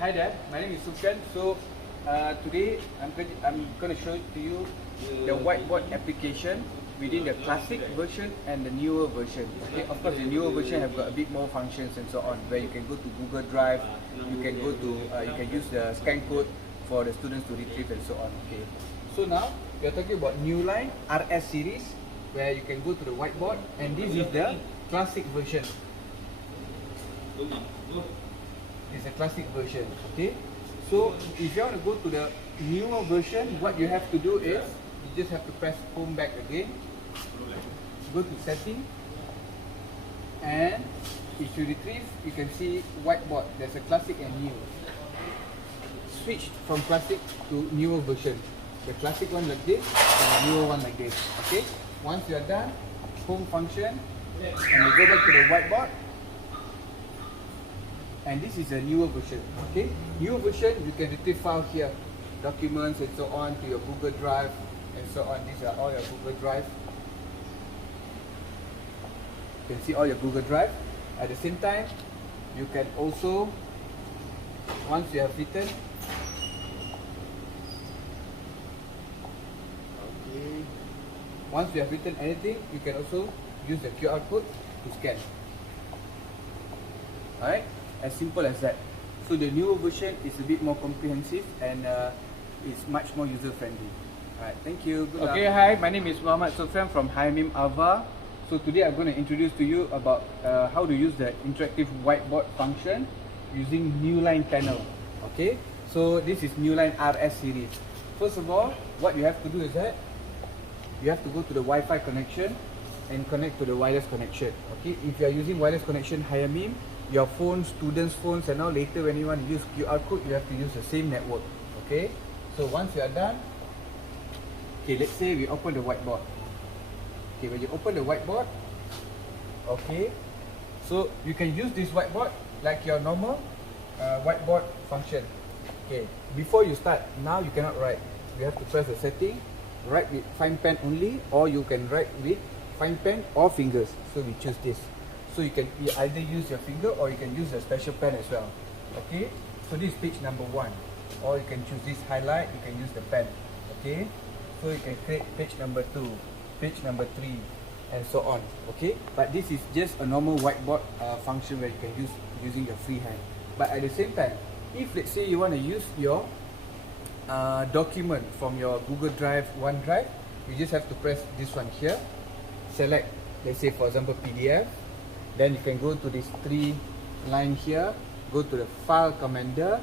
Hi there, my name is Sufyan. So today I'm going to show to you the whiteboard application within the classic version and the newer version. Okay, of course the newer version have got a bit more functions and so on, where you can go to Google Drive, you can go to you can use the scan code for the students to retrieve and so on. Okay, so now we are talking about Newline RS series, where you can go to the whiteboard, and this is the classic version. It's a classic version. Okay, so if you want to go to the newer version, what you have to do is you just have to press home back again, go to setting, and if you retrieve, you can see whiteboard. There's a classic and new. Switch from classic to newer version. The classic one like this and the newer one like this. Okay, once you are done, home function, and you go back to the whiteboard. And this is a newer version. Okay, newer version, you can retrieve file here, documents and so on, to your Google Drive and so on. These are all your Google Drive. You can see all your Google Drive. At the same time, you can also, once you have written, once you have written anything, you can also use the QR code to scan. Alright, as simple as that. So the newer version is a bit more comprehensive and it's much more user friendly. Alright, thank you. Good luck. Hi, my name is Muhammad Sofyan from Haimim Ava. So today I'm going to introduce to you about how to use the interactive whiteboard function using Newline panel. Okay, so this is Newline RS series. First of all, what you have to do is that you have to go to the Wi-Fi connection and connect to the wireless connection. Okay, if you are using wireless connection Haimim, your phone, students' phones, and now later when you want to use QR code, you have to use the same network. Okay, so once you are done, okay, let's say we open the whiteboard. Okay, when you open the whiteboard, okay, so you can use this whiteboard like your normal whiteboard function. Okay, before you start, now you cannot write. You have to press the setting, write with fine pen only, or you can write with fine pen or fingers. So we choose this. So you can either use your finger or you can use a special pen as well. Okay, so this is page number 1, or you can choose this highlight, you can use the pen. Okay, so you can create page number 2, page number 3, and so on. Okay, but this is just a normal whiteboard function where you can use using your free hand. But at the same time, if let's say you want to use your document from your Google Drive, OneDrive, you just have to press this one here, select, let's say for example PDF. Then you can go to this 3 line here, go to the file commander.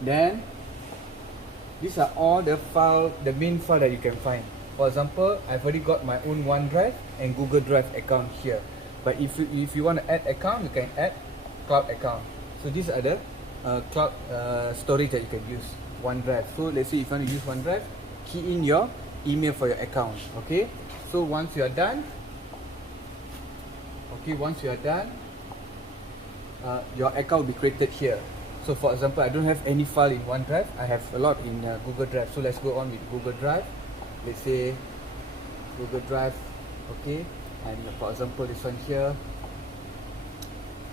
Then these are all the main file that you can find. For example, I've already got my own OneDrive and Google Drive account here. But if you want to add account, you can add cloud account. So these are the cloud storage that you can use. OneDrive. So let's say if you want to use OneDrive, key in your email for your account. Okay. So once you are done. Okay, once you are done, your account will be created here. So for example, I don't have any file in OneDrive, I have a lot in Google Drive. So let's go on with Google Drive. Let's say Google Drive, okay, and for example this one here,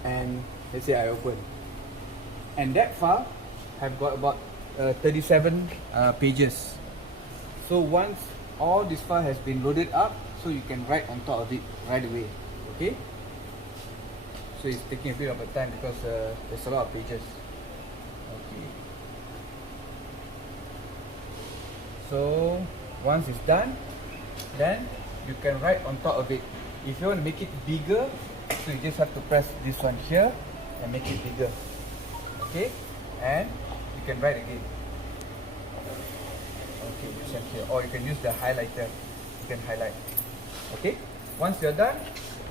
and let's say I open, and that file have got about 37 pages. So once all this file has been loaded up, so you can write on top of it right away. Okay, so it's taking a bit of a time because there's a lot of pages. Okay, so once it's done, then you can write on top of it. If you want to make it bigger, so you just have to press this one here and make it bigger. Okay, and you can write again. Okay, this one here, or you can use the highlighter. You can highlight. Okay, once you're done,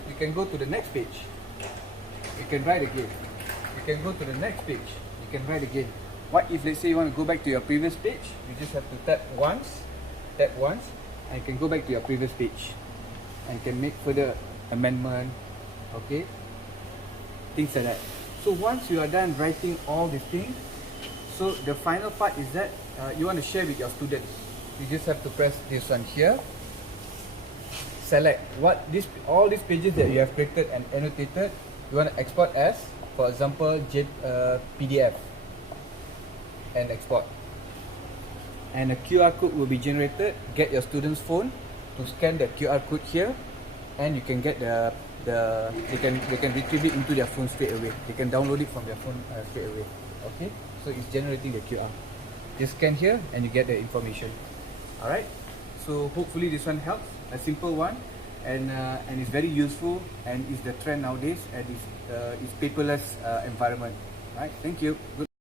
you can go to the next page. You can write again. You can go to the next page. You can write again. What if let's say you want to go back to your previous page? You just have to tap once, and you can go back to your previous page, and you can make further amendment. Okay, things like that. So once you are done writing all these things, so the final part is that you want to share with your students. You just have to press this one here. Select all these pages that you have created and annotated. You want to export as for example, PDF and export. And a QR code will be generated. Get your student's phone to scan the QR code here, and you can get they can retrieve it into their phone straight away. They can download it from their phone straight away. Okay, so it's generating the QR. Just scan here and you get the information. Alright, so hopefully this one helps. A simple one, and it's very useful, and is the trend nowadays, and it's paperless environment. Right, thank you. Good.